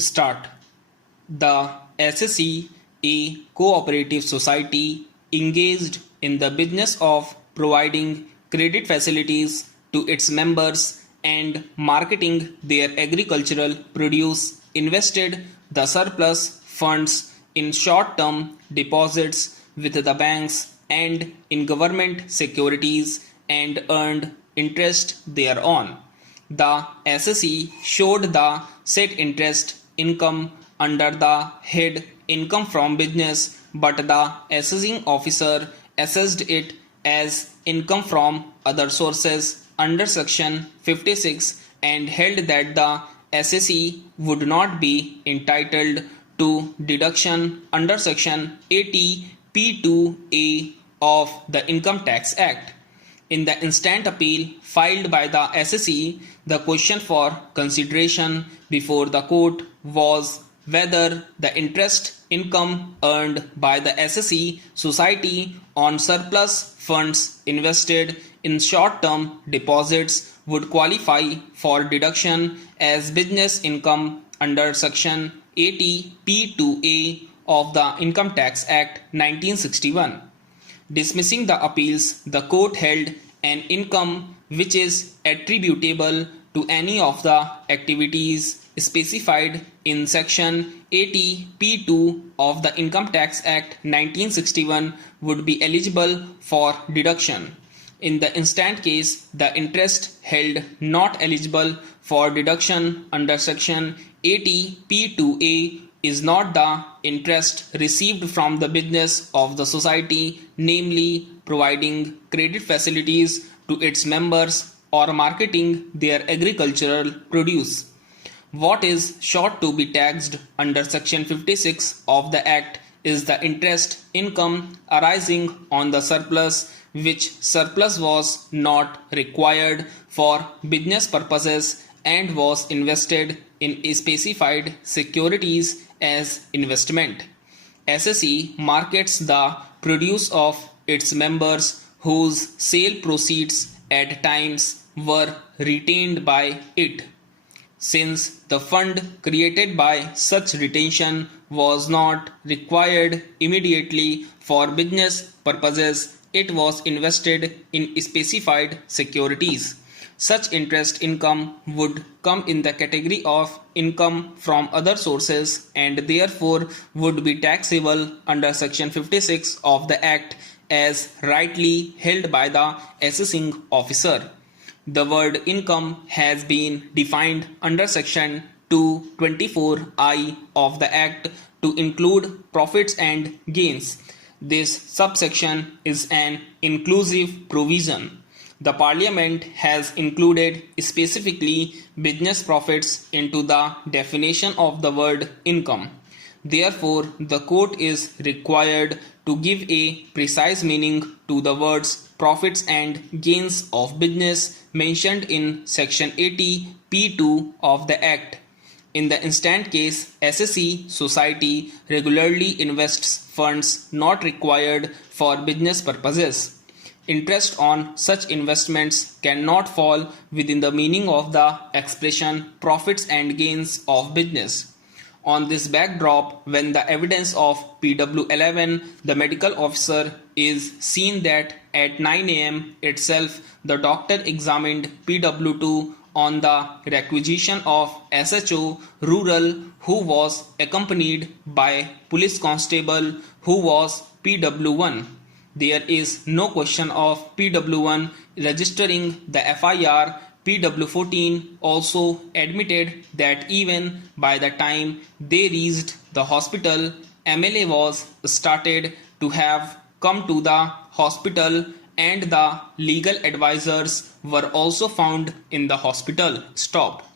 Start. The SSE, a cooperative society engaged in the business of providing credit facilities to its members and marketing their agricultural produce, invested the surplus funds in short-term deposits with the banks and in government securities and earned interest thereon. The SSE showed the set interest income under the head income from business, but the assessing officer assessed it as income from other sources under section 56 and held that the SSE would not be entitled to deduction under section 80 P2A of the Income Tax Act. In the instant appeal filed by the SSE, the question for consideration before the court was whether the interest income earned by the SSE society on surplus funds invested in short-term deposits would qualify for deduction as business income under section 80 P2A of the Income Tax Act 1961. Dismissing the appeals, the court held an income which is attributable to any of the activities specified in section 80 P2 of the Income Tax Act 1961 would be eligible for deduction. In the instant case, the interest held not eligible for deduction under section 80 P2A is not the interest received from the business of the society, namely providing credit facilities to its members or marketing their agricultural produce. What is sought to be taxed under section 56 of the Act is the interest income arising on the surplus, which surplus was not required for business purposes and was invested in specified securities as investment. SSE markets the produce of its members whose sale proceeds at times were retained by it. Since the fund created by such retention was not required immediately for business purposes, it was invested in specified securities. Such interest income would come in the category of income from other sources and therefore would be taxable under section 56 of the Act as rightly held by the assessing officer. The word income has been defined under section 224I of the Act to include profits and gains. This subsection is an inclusive provision. The Parliament has included specifically business profits into the definition of the word income. Therefore, the court is required to give a precise meaning to the words profits and gains of business mentioned in section 80 P2 of the Act. In the instant case, SSE society regularly invests funds not required for business purposes. Interest on such investments cannot fall within the meaning of the expression profits and gains of business. On this backdrop, when the evidence of PW11, the medical officer, is seen that at 9 am itself the doctor examined PW2 on the requisition of SHO Rural, who was accompanied by police constable who was PW1. There is no question of PW1 registering the FIR. PW14 also admitted that even by the time they reached the hospital, MLA was started to have come to the hospital and the legal advisors were also found in the hospital. Stop.